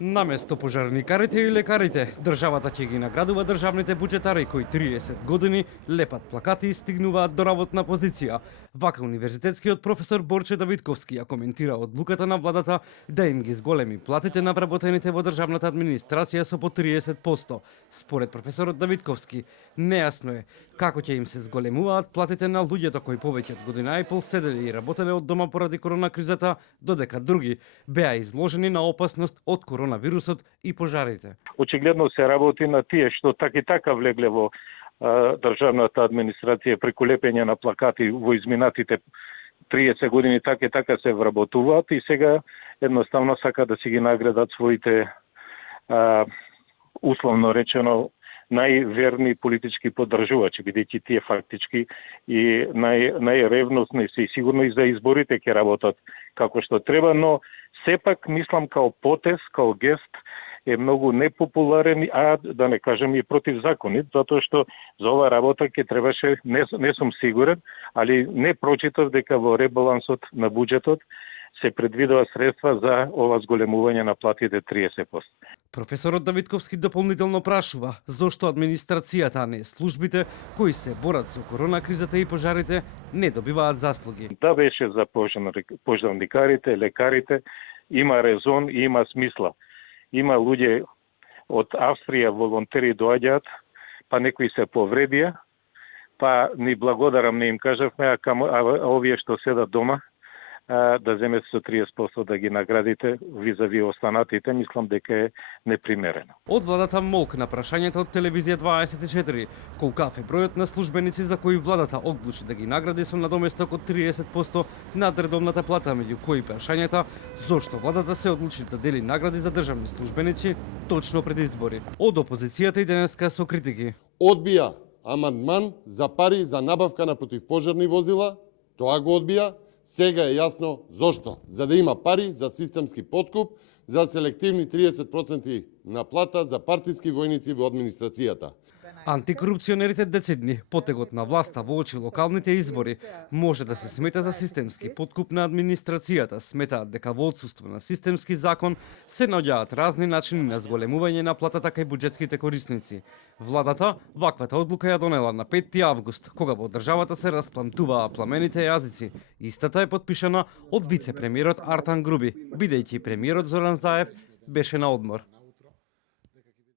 Наместо пожарникарите и лекарите, државата ќе ги наградува државните буџетари кои 30 години лепат плакати и стигнуваат до работна позиција. Вака универзитетскиот професор Борче Давидковски ја коментира одлуката на владата да им ги зголеми платите на вработените во државната администрација со по 30%. Според професорот Давидковски, нејасно е како ќе им се зголемуваат платите на луѓето кои повеќе од година и пол седеле и работеле од дома поради корона кризата, додека други беа изложени на опасност од коронавирусот и пожарите. Очигледно се работи на тие што така и така влегле во државната администрација преку лепење на плакати во изминатите 30 години, така и така се вработуваат и сега едноставно сака да си ги наградат своите условно речено најверни политички поддржувачи, бидејќи тие фактички и најревностни се и сигурно и за изборите ќе работат како што треба, но сепак мислам као потез, као гест е многу непопуларен, а да не кажем и противзаконит, затоа што за оваа работа ќе требаше, не сум сигурен, али не прочитав дека во ребалансот на буџетот се предвидува средства за ова зголемување на платите 30%. Професорот Давидковски дополнително прашува зошто администрацијата, а не службите кои се борат со корона кризата и пожарите, не добиваат заслуги. Да беше за пожарникарите, лекарите, има резон и има смисла. Има луѓе од Австрија волонтери доаѓаат, па некои се повредија, па ни благодарам не им кажавме, а овие што седат дома, да земете со 30% да ги наградите визави останатите, мислам дека е непримерено. Од владата молк на прашањето од телевизија 24, колкав е бројот на службеници за кои владата одлучи да ги награди со надоместок од 30% над редовната плата, меѓу кои прашањата зошто владата се одлучи да дели награди за државни службеници точно пред избори. Од опозицијата и денеска со критики. Одбија амандман за пари за набавка на противпожарни возила, тоа го одбија. Сега е јасно зошто. За да има пари за системски подкуп, за селективни 30% на плата за партиски војници во администрацијата. Антикорупционерите децидни потегот на власта во очи локалните избори може да се смета за системски подкуп на администрацијата. Сметаат дека во отсуство на системски закон се наоѓаат разни начини на зголемување на платата кај буџетските корисници. Владата ваквата одлука ја донела на 5 август, кога во државата се распламтуваа пламените јазици. Истата е подпишана од вице-премиерот Артан Груби, бидејќи премиерот Зоран Заев беше на одмор.